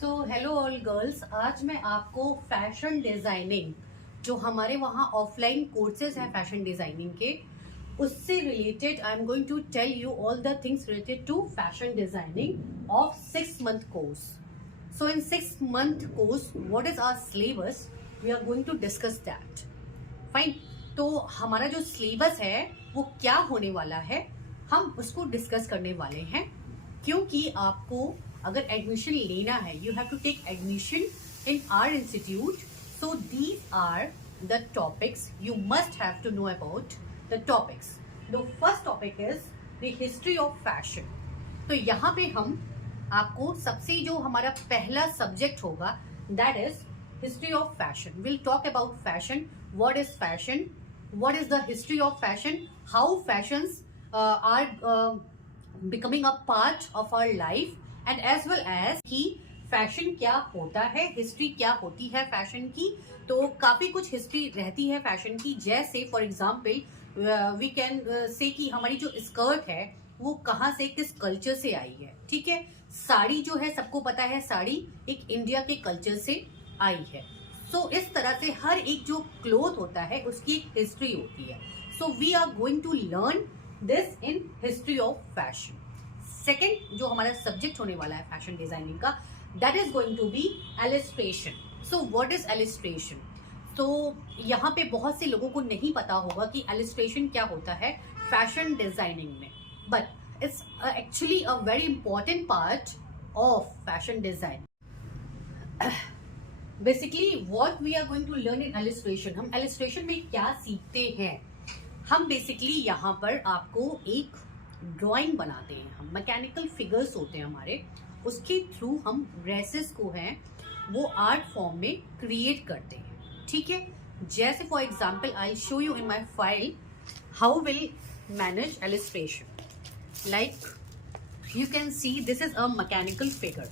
So hello all girls, आज मैं आपको फैशन डिजाइनिंग जो हमारे वहाँ ऑफलाइन कोर्सेज हैं फैशन डिजाइनिंग के, उससे related I am going to tell you all the things related to fashion designing of 6 month course. So in 6 month course, what is our syllabus? We are going to discuss that. Fine. तो हमारा जो syllabus है वो क्या होने वाला है, हम उसको डिस्कस करने वाले हैं. क्योंकि आपको अगर एडमिशन लेना है, you have to take admission in our institute. So these are the topics you must have to know about the topics. The first topic is the history of fashion. तो यहाँ पे हम आपको सबसे जो हमारा पहला सब्जेक्ट होगा, that is history of fashion. Will talk about fashion. What is fashion, what is the history of fashion, how fashions are becoming a part of our life, and as well as कि fashion क्या होता है, history क्या होती है fashion की. तो काफी कुछ हिस्ट्री रहती है फैशन की. जैसे for example we can say कि हमारी जो स्कर्ट है वो कहाँ से, किस कल्चर से आई है. ठीक है, साड़ी जो है सबको पता है, साड़ी एक इंडिया के कल्चर से आई है. सो इस तरह से हर एक जो क्लोथ होता है उसकी एक हिस्ट्री होती है. So we are going to learn this in history of fashion. Second जो हमारा सब्जेक्ट होने वाला है फैशन डिजाइनिंग का, that is going to be illustration. So what is illustration? तो यहाँ पे बहुत से लोगों को नहीं पता होगा कि एलिस्ट्रेशन क्या होता है फैशन डिजाइनिंग में, but it's actually a very important part of fashion design. Basically what we are going to learn in illustration, हम एलिस्ट्रेशन में क्या सीखते हैं. हम बेसिकली यहाँ पर आपको एक ड्राइंग बनाते हैं. हम मैकेनिकल फिगर्स होते हैं हमारे, उसके थ्रू हम ड्रेसेस को हैं वो आर्ट फॉर्म में क्रिएट करते हैं. ठीक है, जैसे for example I show you in my file how will manage illustration. Like you can see this is a mechanical figure.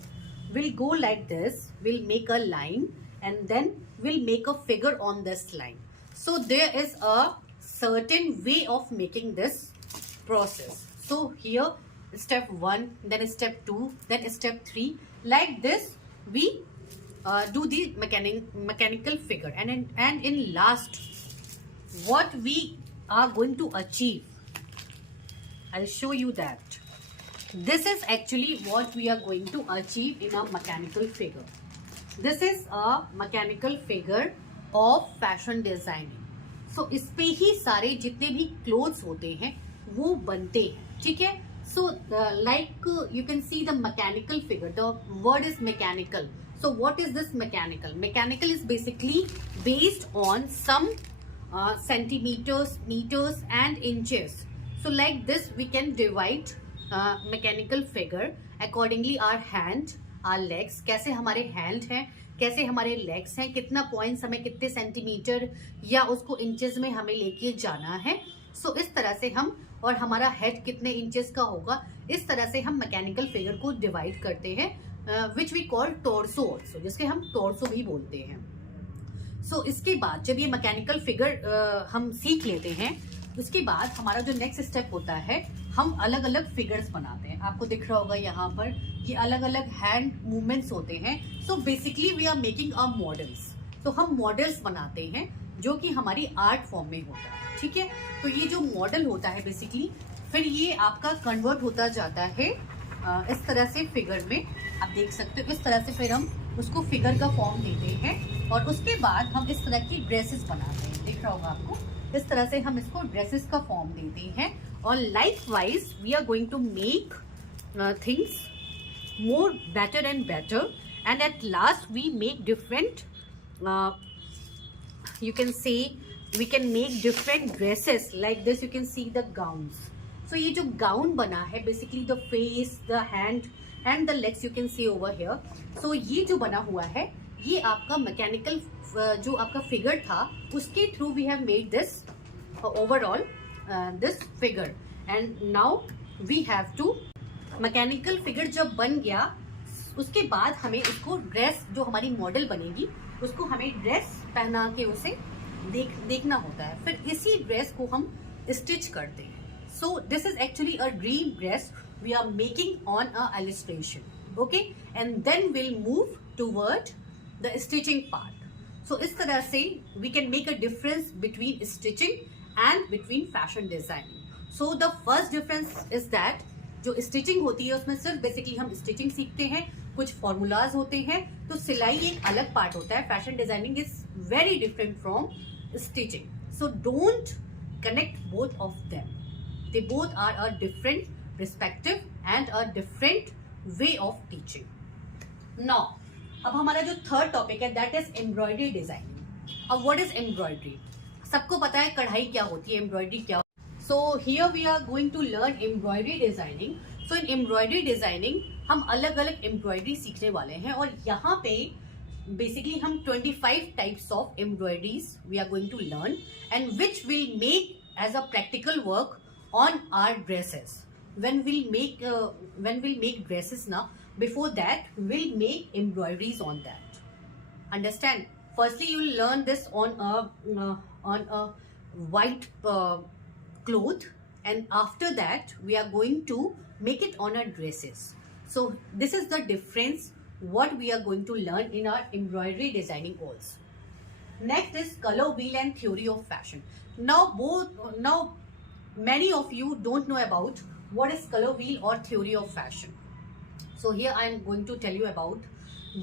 We'll go like this, we'll make a line and then we'll make a figure on this line. So there is a certain way of making this process. So here step 1, then step 2, then step 3. Like this we do the mechanical figure, and in last what we are going to achieve, I'll show you that. This is actually what we are going to achieve in a mechanical figure. This is a mechanical figure of fashion designing. So इस पे ही सारे जितने भी clothes होते हैं वो बनते हैं. ठीक है, so like you can see the mechanical figure. The word is mechanical. So what is this mechanical? Mechanical is basically based on some centimeters, meters and inches. So like this we can divide mechanical figure accordingly our hand, our legs. कैसे हमारे hand हैं, कैसे हमारे legs हैं, कितना points हमें कितने centimetre या उसको इंचेस में हमें लेके जाना है. सो इस तरह से हम, और हमारा हेड कितने इंचेस का होगा, इस तरह से हम मैकेनिकल फिगर को डिवाइड करते हैं, which we call torso also, जिसके हम टॉर्सो भी बोलते हैं. सो इसके बाद जब ये मैकेनिकल फिगर हम सीख लेते हैं, उसके बाद हमारा जो नेक्स्ट स्टेप होता है, हम अलग अलग फिगर्स बनाते हैं. आपको दिख रहा होगा यहाँ पर ये अलग अलग हैंड मूवमेंट्स होते हैं. So basically we are making a models. तो हम मॉडल्स बनाते हैं जो कि हमारी आर्ट फॉर्म में होता है. ठीक है, तो ये जो मॉडल होता है बेसिकली फिर ये आपका कन्वर्ट होता जाता है इस तरह से फिगर में. आप देख सकते हो इस तरह से फिर हम उसको फिगर का फॉर्म देते हैं, और उसके बाद हम इस तरह की ड्रेसेस बनाते हैं. दिख रहा होगा आपको, इस तरह से हम इसको ड्रेसेस का फॉर्म देते हैं. और likewise we are going to make things more better and better, and at last we make different, you can say we can make different dresses like this. You can see the gowns. So ये जो gown बना है basically the face, the hand and the legs you can see over here. So ये जो बना हुआ है ये आपका मैकेनिकल जो आपका फिगर था उसके through we have made this overall this figure. And now we have to, mechanical figure जब बन गया उसके बाद हमें उसको ड्रेस, जो हमारी मॉडल बनेगी उसको हमें ड्रेस पहना के उसे देखना होता है. फिर इसी ड्रेस को हम स्टिच करते हैं. So this is actually a dream dress we are making on a illustration. okay, and then we'll move toward the stitching part. So इस तरह से we can make a difference between stitching and between fashion designing. So the first difference is that जो stitching होती है उसमें सिर्फ basically हम stitching सीखते हैं, कुछ फॉर्मूलाज होते हैं, तो सिलाई एक अलग पार्ट होता है. Fashion designing is very different from stitching. So don't connect both of them. They both are a different perspective and a different way of teaching. Now, अब हमारा जो थर्ड टॉपिक है दैट इज एम्ब्रॉयडरी डिजाइनिंग. अब what is embroidery? सबको पता है कढ़ाई क्या होती है, एम्ब्रॉयडरी क्या. So here we are going to learn embroidery designing. So in embroidery designing हम अलग अलग एम्ब्रॉयडरी सीखने वाले हैं और यहाँ पे बेसिकली हम 25 types of embroideries we are going to learn and which will make as a practical work on our dresses. When we'll make dresses now, before that we'll make embroideries on that. Understand? Firstly, you'll learn this on a white cloth, and after that we are going to make it on our dresses. So this is the difference what we are going to learn in our embroidery designing course. Next is color wheel and theory of fashion. Now many of you don't know about what is color wheel or theory of fashion. So here I am going to tell you about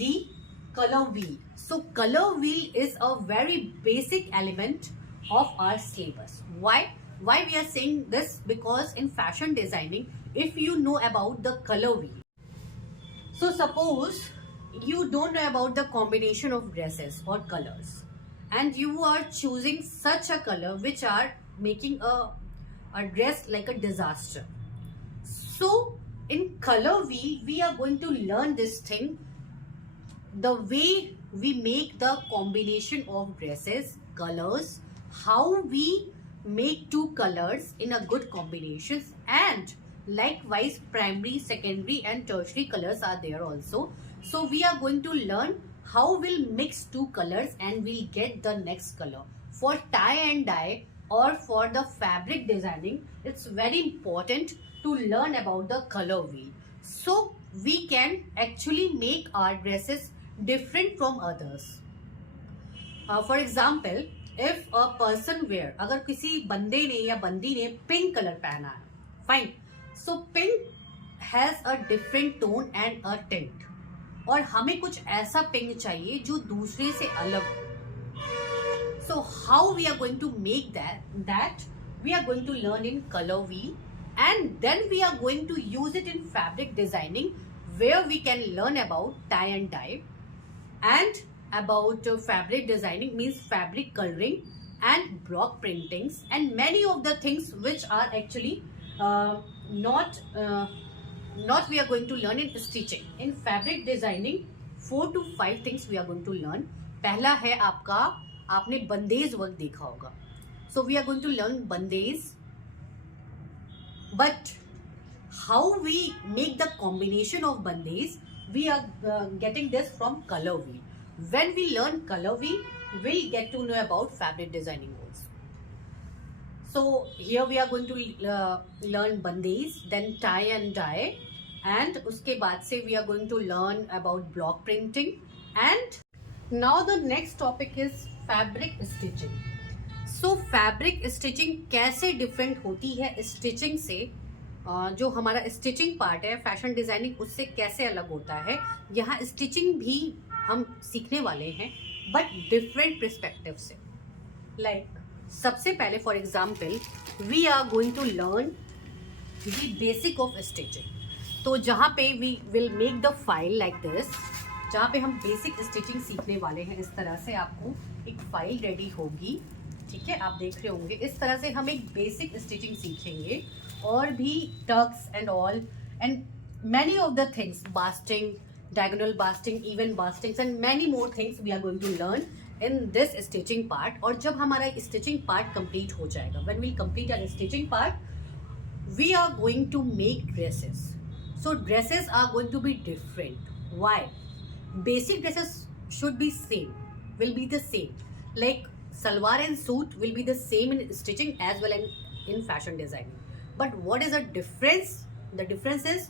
the color wheel. So color wheel is a very basic element of our syllabus. Why we are saying this? Because in fashion designing, if you know about the color wheel, so suppose you don't know about the combination of dresses or colors and you are choosing such a color which are making a dress like a disaster. So in color wheel we are going to learn this thing, the way we make the combination of dresses, colors, how we make two colors in a good combinations, and likewise primary, secondary and tertiary colors are there also. So we are going to learn how we'll mix two colors and we'll get the next color. For tie and dye or for the fabric designing, it's very important to learn about the color wheel, so we can actually make our dresses different from others. For example, if a person wear, अगर किसी बंदे ने या बंदी ने pink colour पहना है, fine, so pink has a different tone and a tint, और हमें कुछ ऐसा पिंक चाहिए जो दूसरे से अलग हो. So how we are going to make that we are going to learn in color wheel, and then we are going to use it in fabric designing, where we can learn about tie and dye and about fabric designing means fabric coloring and block printings and many of the things which are actually not we are going to learn in stitching. In fabric designing 4 to 5 things we are going to learn. पहला है आपका, आपने बंदेज work देखा होगा. So we are going to learn bandhej. But how we make the combination of bandage, we are getting this from color wheel. When we learn color wheel, we'll get to know about fabric designing also. So here we are going to learn bandage, then tie and dye, and uske baad se we are going to learn about block printing. And now the next topic is fabric stitching. So fabric stitching कैसे different होती है stitching से, जो हमारा stitching part है fashion designing उससे कैसे अलग होता है. यहाँ स्टिचिंग भी हम सीखने वाले हैं बट डिफरेंट पर्सपेक्टिव से. लाइक सबसे पहले for example we are going to learn the basic of stitching. तो जहाँ पे we will make the file like this, जहाँ पे हम बेसिक स्टिचिंग सीखने वाले हैं. इस तरह से आपको एक फाइल रेडी होगी, ठीक है, आप देख रहे होंगे. इस तरह से हम एक बेसिक स्टिचिंग सीखेंगे और भी tucks and all and many of the things, basting, diagonal basting, even bastings and many more things we are going to learn in this stitching part. और जब हमारा स्टिचिंग पार्ट कंप्लीट हो जाएगा, when we complete our stitching part, we are going to make dresses. So dresses are going to be different. Why? Basic dresses should be same, will be the same, like salwar and suit will be the same in stitching as well in fashion designing. But what is the difference? The difference is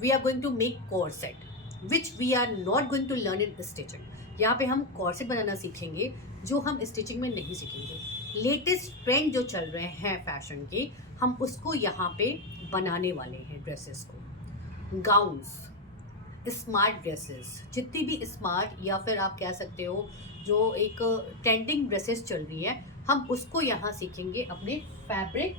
we are going to make corset. Which we are not going to learn in stitching. यहाँ पे हम corset बनाना सीखेंगे जो हम stitching में नहीं सीखेंगे। Latest trend जो चल रहे हैं फैशन के, हम उसको यहाँ पे बनाने वाले हैं। ड्रेसेस को, गाउन्स, स्मार्ट ड्रेसेस, जितनी भी स्मार्ट या फिर आप कह सकते हो जो एक ट्रेंडिंग ड्रेसेस चल रही है, हम उसको यहाँ सीखेंगे अपने फैब्रिक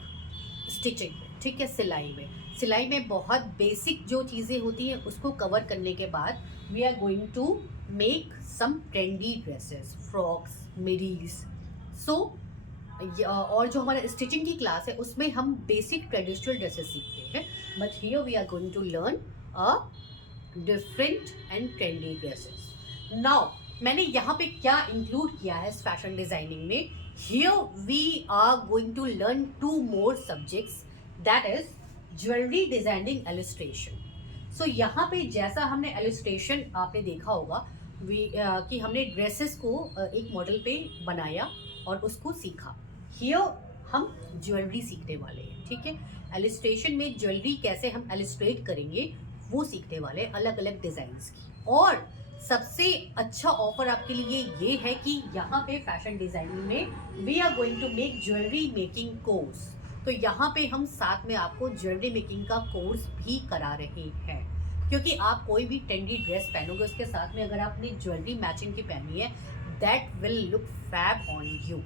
स्टिचिंग में, ठीक है, सिलाई में। सिलाई में बहुत बेसिक जो चीज़ें होती हैं उसको कवर करने के बाद we are going to make some trendy dresses, frocks, midis. So और जो हमारा स्टिचिंग की क्लास है उसमें हम बेसिक ट्रेडिशनल ड्रेसेस सीखते हैं, but here we are going to learn a different and trendy dresses. Now मैंने यहाँ पे क्या इंक्लूड किया है इस फैशन डिजाइनिंग में? Here we are going to learn 2 more subjects, that is jewellery designing illustration. So यहाँ पे जैसा हमने एलिस्ट्रेशन आपने देखा होगा कि हमने ड्रेसेस को एक मॉडल पे बनाया और उसको सीखा। हियर हम ज्वेलरी सीखने वाले हैं, ठीक है। एलिस्ट्रेशन में ज्वेलरी कैसे हम एलिस्ट्रेट करेंगे वो सीखने वाले, अलग अलग डिजाइन्स की। और सबसे अच्छा ऑफर आपके लिए ये है कि यहाँ पे फैशन डिजाइनिंग में we are going to make jewellery making course. तो यहाँ पे हम साथ में आपको ज्वेलरी मेकिंग का कोर्स भी करा रहे हैं, क्योंकि आप कोई भी ट्रेंडी ड्रेस पहनोगे उसके साथ में अगर आपने ज्वेलरी मैचिंग की पहनी है, that will look fab on you.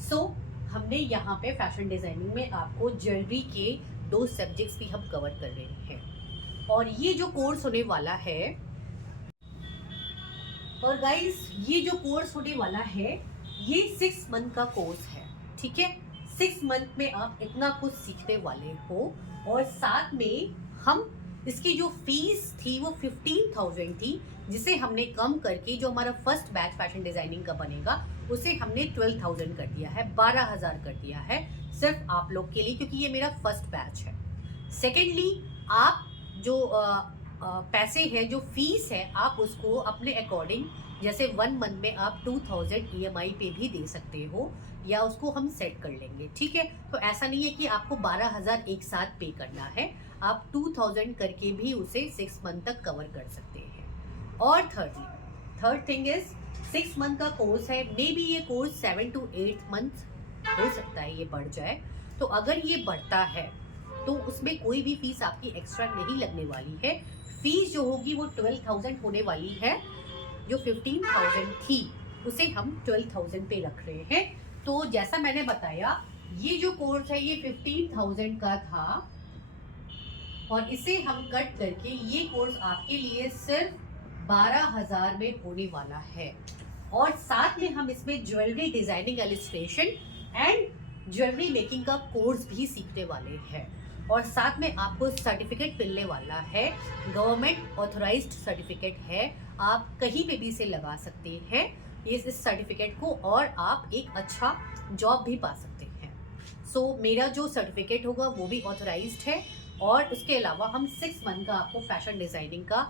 So हमने यहाँ पे फैशन डिजाइनिंग में आपको ज्वेलरी के 2 सब्जेक्ट्स भी हम कवर कर रहे हैं। और ये जो कोर्स होने वाला है, और गाइस ये जो कोर्स होने वाला है ये 6 मंथ का कोर्स है, ठीक है। 6 मंथ में आप इतना कुछ सीखने वाले हो। और साथ में हम इसकी जो फीस थी वो 15,000 थी, जिसे हमने कम करके जो हमारा फर्स्ट बैच फैशन डिजाइनिंग का बनेगा उसे हमने 12,000 कर दिया है, 12,000 कर दिया है सिर्फ आप लोग के लिए, क्योंकि ये मेरा फर्स्ट बैच है। सेकेंडली, आप जो पैसे है, जो फीस है, आप उसको अपने अकॉर्डिंग, जैसे 1 मंथ में आप 2,000 EMI पे भी दे सकते हो या उसको हम सेट कर लेंगे, ठीक है। तो ऐसा नहीं है कि आपको 12,000 एक साथ पे करना है, आप 2,000 करके भी उसे 6 मंथ तक कवर कर सकते हैं। और थर्ड थिंग इज 6 मंथ का कोर्स है, मे बी ये कोर्स 7 to 8 मंथ हो सकता है ये बढ़ जाए। तो अगर ये बढ़ता है तो उसमें कोई भी फीस आपकी एक्स्ट्रा नहीं लगने वाली है। फीस जो होगी वो 12,000 होने वाली है, जो 15,000 थी उसे हम 12,000 पे रख रहे हैं। तो जैसा मैंने बताया, ये जो कोर्स है ये 15,000 का था और इसे हम कट करके ये कोर्स आपके लिए सिर्फ 12,000 में होने वाला है। और साथ में हम इसमें jewellery designing illustration and jewellery making का कोर्स भी सीखने वाले हैं। और साथ में आपको सर्टिफिकेट मिलने वाला है, गवर्नमेंट ऑथराइज्ड सर्टिफिकेट है, आप कहीं पे भी इसे लगा सकते हैं इस सर्टिफिकेट को, और आप एक अच्छा जॉब भी पा सकते हैं। सो मेरा जो सर्टिफिकेट होगा वो भी ऑथराइज्ड है, और उसके अलावा हम 6 मंथ का आपको फैशन डिजाइनिंग का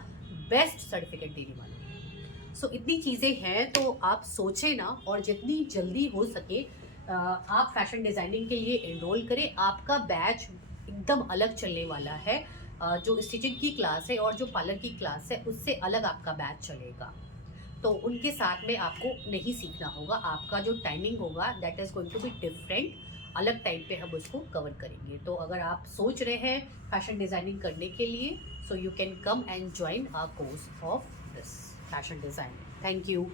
बेस्ट सर्टिफिकेट देने वाले हैं। सो इतनी चीज़ें हैं, तो आप सोचें ना, और जितनी जल्दी हो सके आप फैशन डिजाइनिंग के लिए एनरोल करें। आपका बैच एकदम अलग चलने वाला है, जो स्टिचिंग की क्लास है और जो पार्लर की क्लास है उससे अलग आपका बैच चलेगा। तो उनके साथ में आपको नहीं सीखना होगा, आपका जो टाइमिंग होगा that is going to be different, अलग टाइम पे हम उसको कवर करेंगे। तो अगर आप सोच रहे हैं फैशन डिज़ाइनिंग करने के लिए, so you can come and join our course of this fashion designing. Thank you.